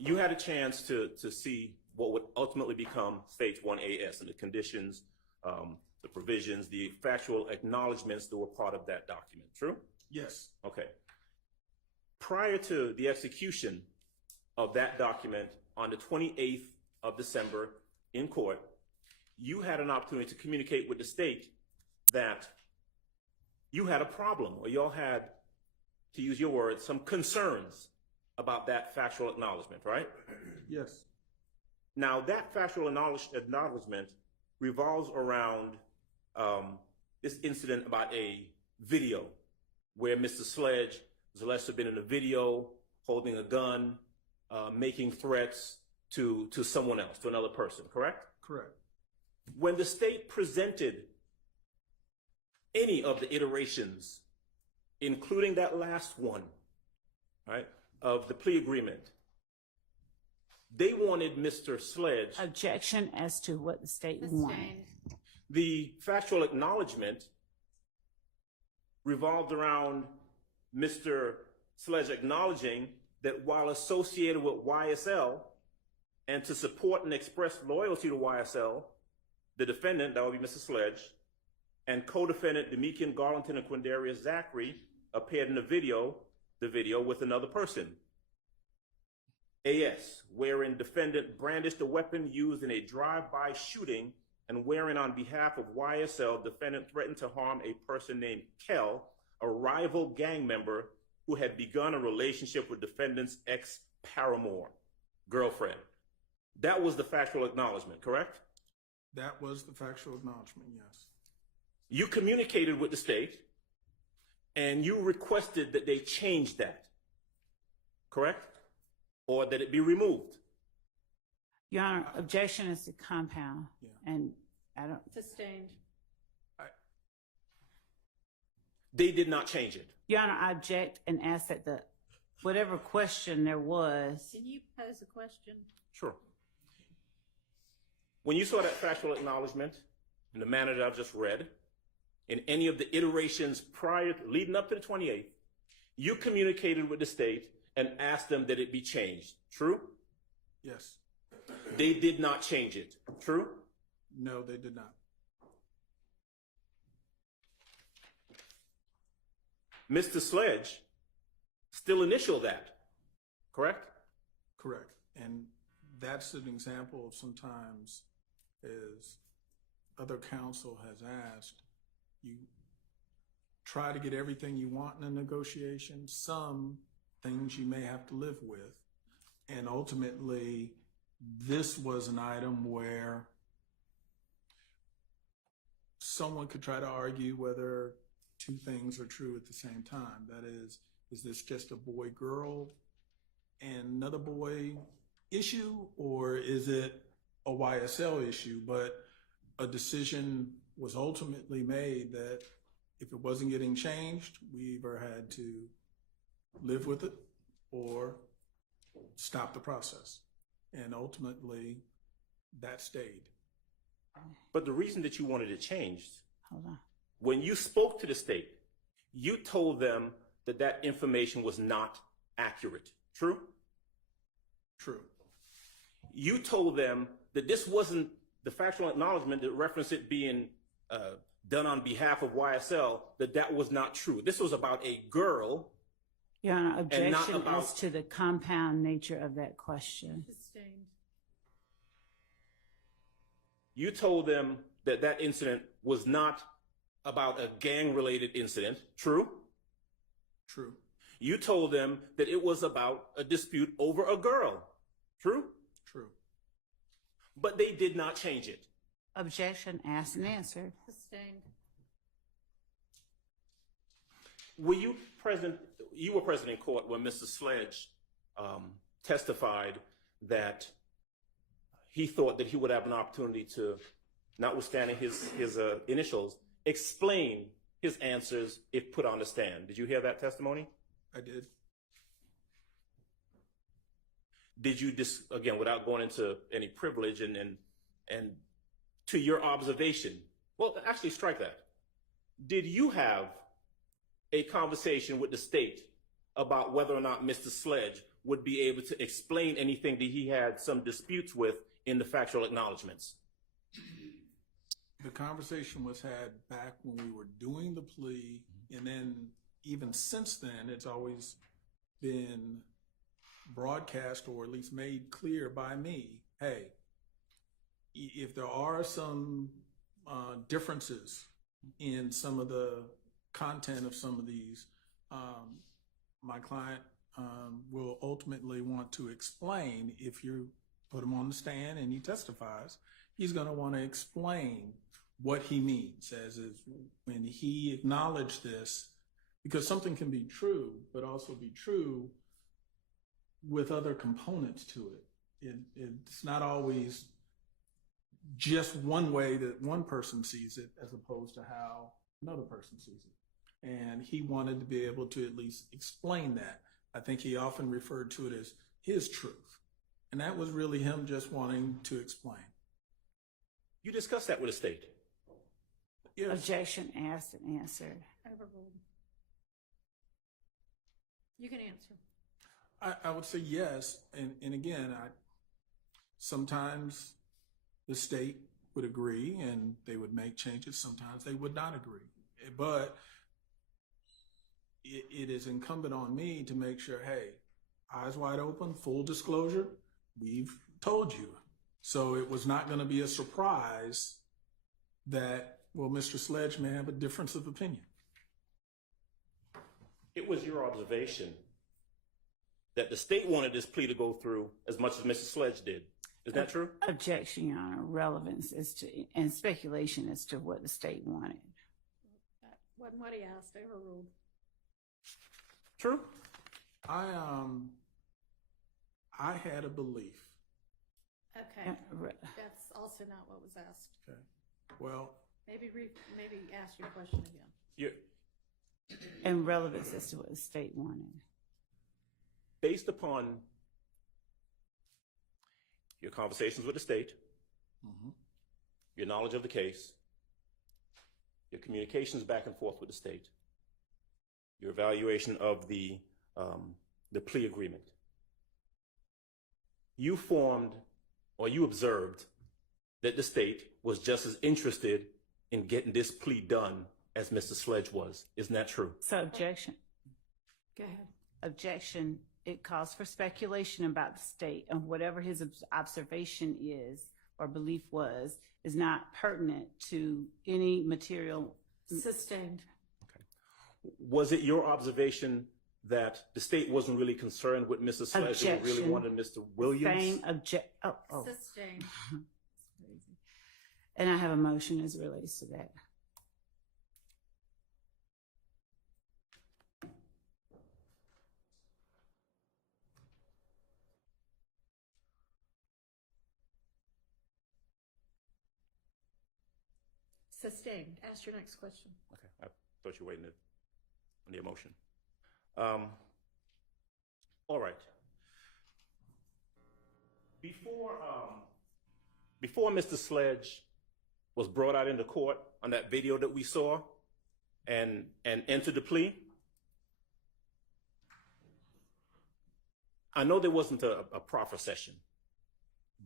you had a chance to see what would ultimately become Stage 1AS and the conditions, the provisions, the factual acknowledgments that were part of that document, true? Yes. Okay. Prior to the execution of that document on the 28th of December in court, you had an opportunity to communicate with the state that you had a problem, or y'all had, to use your words, some concerns about that factual acknowledgement, right? Yes. Now, that factual acknowledgement revolves around this incident about a video where Mr. Sledge was alleged to have been in a video holding a gun, making threats to someone else, to another person, correct? Correct. When the state presented any of the iterations, including that last one, right, of the plea agreement, they wanted Mr. Sledge. Objection as to what the state wanted. The factual acknowledgement revolved around Mr. Sledge acknowledging that while associated with YSL and to support and express loyalty to YSL, the defendant, that would be Mr. Sledge, and co-defendant Demikian Garlington and Quindarius Zachary appeared in the video with another person. AS, wherein defendant brandished a weapon used in a drive-by shooting and wherein on behalf of YSL, defendant threatened to harm a person named Kel, a rival gang member who had begun a relationship with defendant's ex-paramour, girlfriend. That was the factual acknowledgement, correct? That was the factual acknowledgement, yes. You communicated with the state and you requested that they change that, correct? Or that it be removed. Your Honor, objection is to compound. Yeah. And I don't. Sustained. They did not change it. Your Honor, I object and ask that whatever question there was. Can you pose a question? Sure. When you saw that factual acknowledgement in the manner that I've just read, in any of the iterations leading up to the 28th, you communicated with the state and asked them that it be changed, true? Yes. They did not change it, true? No, they did not. Mr. Sledge still initialed that, correct? Correct. And that's an example of sometimes, as other counsel has asked, you try to get everything you want in a negotiation. Some things you may have to live with. And ultimately, this was an item where someone could try to argue whether two things are true at the same time. That is this just a boy-girl and another boy issue, or is it a YSL issue? But a decision was ultimately made that if it wasn't getting changed, we either had to live with it or stop the process. And ultimately, that stayed. But the reason that you wanted it changed, Hold on. when you spoke to the state, you told them that that information was not accurate, true? True. You told them that this wasn't the factual acknowledgement that referenced it being done on behalf of YSL, that was not true. This was about a girl. Your Honor, objection about, as to the compound nature of that question. Sustained. You told them that that incident was not about a gang-related incident, true? True. You told them that it was about a dispute over a girl, true? True. But they did not change it. Objection asked and answered. Sustained. Were you present? You were present in court when Mr. Sledge testified that he thought that he would have an opportunity to, notwithstanding his initials, explain his answers if put on the stand. Did you hear that testimony? I did. Did you, again, without going into any privilege and to your observation, well, actually strike that. Did you have a conversation with the state about whether or not Mr. Sledge would be able to explain anything that he had some disputes with in the factual acknowledgments? The conversation was had back when we were doing the plea, and then even since then, it's always been broadcast or at least made clear by me, hey, if there are some differences in some of the content of some of these, my client will ultimately want to explain. If you put him on the stand and he testifies, he's going to want to explain what he means, as is when he acknowledged this, because something can be true, but also be true with other components to it. It's not always just one way that one person sees it as opposed to how another person sees it. And he wanted to be able to at least explain that. I think he often referred to it as his truth. And that was really him just wanting to explain. You discussed that with the state. Yes. Objection asked and answered. Overruled. You can answer. I would say yes. And again, sometimes the state would agree and they would make changes. Sometimes they would not agree. But it is incumbent on me to make sure, hey, eyes wide open, full disclosure, we've told you. So it was not going to be a surprise that, well, Mr. Sledge may have a difference of opinion. It was your observation that the state wanted this plea to go through as much as Mr. Sledge did. Is that true? Objection, Your Honor. Relevance as to, and speculation as to what the state wanted. That wasn't what he asked. Overruled. True. I had a belief. Okay. That's also not what was asked. Okay. Well, Maybe ask your question again. Yeah. And relevance as to what the state wanted. Based upon your conversations with the state, your knowledge of the case, your communications back and forth with the state, your evaluation of the plea agreement, you formed or you observed that the state was just as interested in getting this plea done as Mr. Sledge was. Isn't that true? So objection. Go ahead. Objection. It calls for speculation about the state, and whatever his observation is or belief was is not pertinent to any material. Sustained. Okay. Was it your observation that the state wasn't really concerned with Mr. Sledge and really wanted Mr. Williams? Same Sustained. And I have a motion as it relates to that. Sustained. Ask your next question. Okay, I thought you were waiting on the emotion. All right. Before Mr. Sledge was brought out into court on that video that we saw and entered the plea, I know there wasn't a proffer session,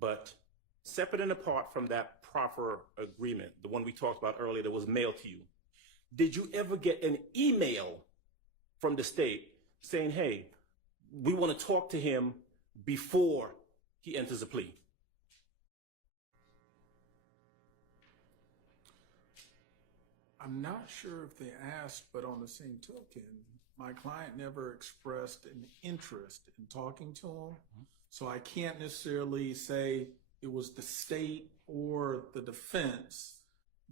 but separate and apart from that proffer agreement, the one we talked about earlier that was mailed to you, did you ever get an email from the state saying, hey, we want to talk to him before he enters a plea? I'm not sure if they asked, but on the same token, my client never expressed an interest in talking to him. So I can't necessarily say it was the state or the defense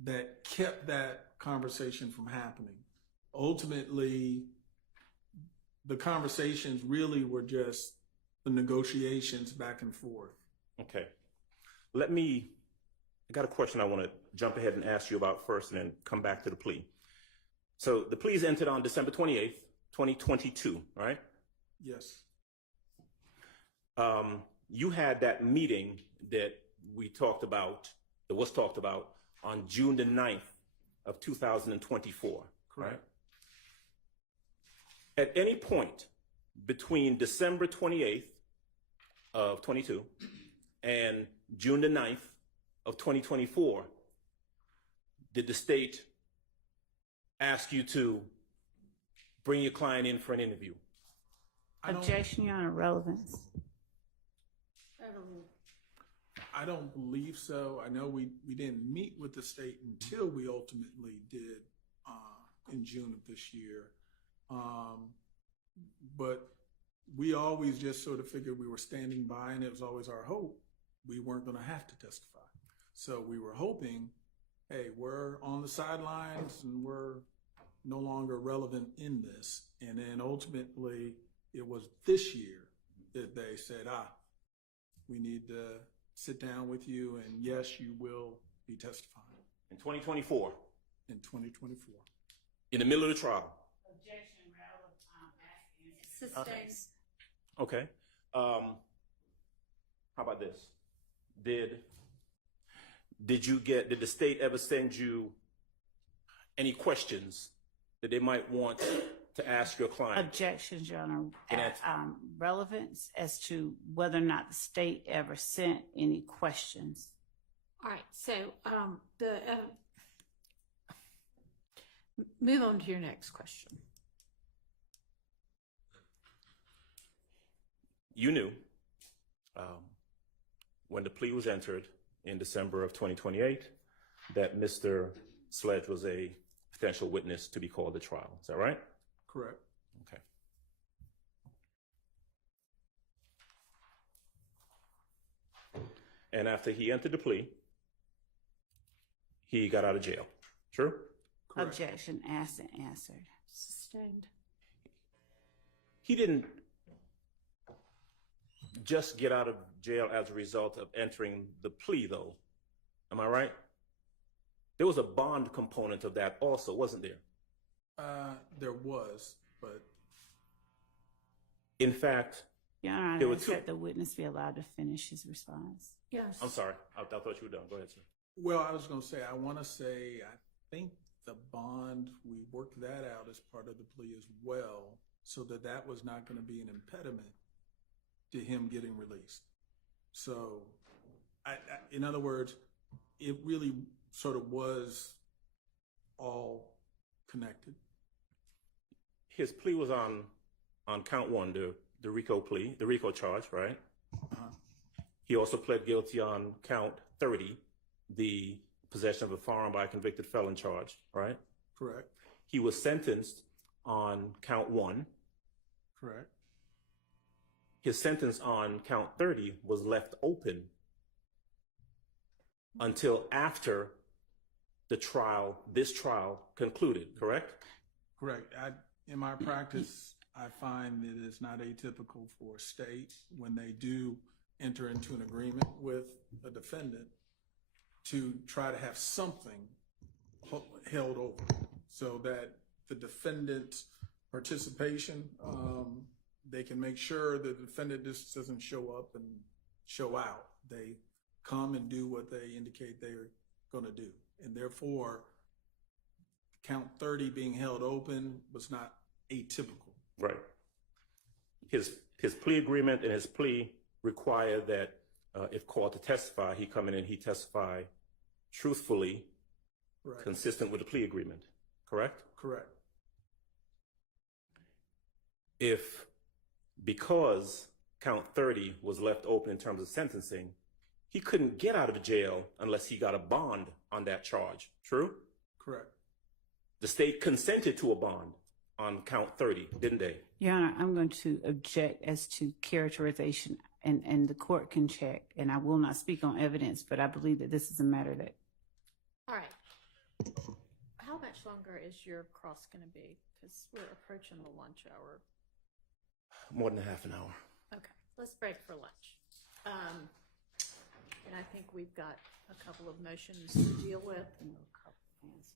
that kept that conversation from happening. Ultimately, the conversations really were just the negotiations back and forth. Okay. I got a question I want to jump ahead and ask you about first and then come back to the plea. So the plea is entered on December 28th, 2022, right? Yes. You had that meeting that was talked about on June the 9th of 2024, Correct. right? At any point between December 28th of 22 and June the 9th of 2024, did the state ask you to bring your client in for an interview? Objection, Your Honor, relevance. I don't believe so. I know we didn't meet with the state until we ultimately did in June of this year. But we always just sort of figured we were standing by, and it was always our hope we weren't going to have to testify. So we were hoping, hey, we're on the sidelines and we're no longer relevant in this. And then ultimately it was this year that they said, we need to sit down with you, and yes, you will be testifying. In 2024? In 2024. In the middle of the trial? Objection, Sustained. Okay. How about this? Did the state ever send you any questions that they might want to ask your client? Objections, Your Honor. Relevance as to whether or not the state ever sent any questions. All right, so move on to your next question. You knew when the plea was entered in December of 2028 that Mr. Sledge was a potential witness to be called at trial. Is that right? Correct. Okay. And after he entered the plea, he got out of jail. True? Correct. Objection, asked and answered. Sustained. He didn't just get out of jail as a result of entering the plea, though. Am I right? There was a bond component of that also, wasn't there? There was, but in fact, Your Honor, there I were ask two. that the witness be allowed to finish his response. Yes. I'm sorry. I thought you were done. Go ahead, sir. well, I was going to say, I think the bond, we worked that out as part of the plea as well, so that was not going to be an impediment to him getting released. So, in other words, it really sort of was all connected. His plea was on count one, the RICO plea, the RICO charge, right? Uh-huh. He also pled guilty on count 30, the possession of a firearm by a convicted felon charge, right? Correct. He was sentenced on count one. Correct. His sentence on count 30 was left open until after this trial concluded, correct? Correct. In my practice, I find it is not atypical for states when they do enter into an agreement with a defendant to try to have something held over so that the defendant's participation, they can make sure the defendant just doesn't show up and show out. They come and do what they indicate they're going to do. And therefore, count 30 being held open was not atypical. Right. His plea agreement and his plea require that if called to testify, he come in and he testify truthfully, Right. consistent with the plea agreement, correct? Correct. Because count 30 was left open in terms of sentencing, he couldn't get out of the jail unless he got a bond on that charge, true? Correct. The state consented to a bond on count 30, didn't they? Your Honor, I'm going to object as to characterization, and the court can check, and I will not speak on evidence, but I believe that this is a matter that... All right. How much longer is your cross going to be? Because we're approaching the lunch hour. More than half an hour. Okay, let's break for lunch. And I think we've got a couple of motions to deal with.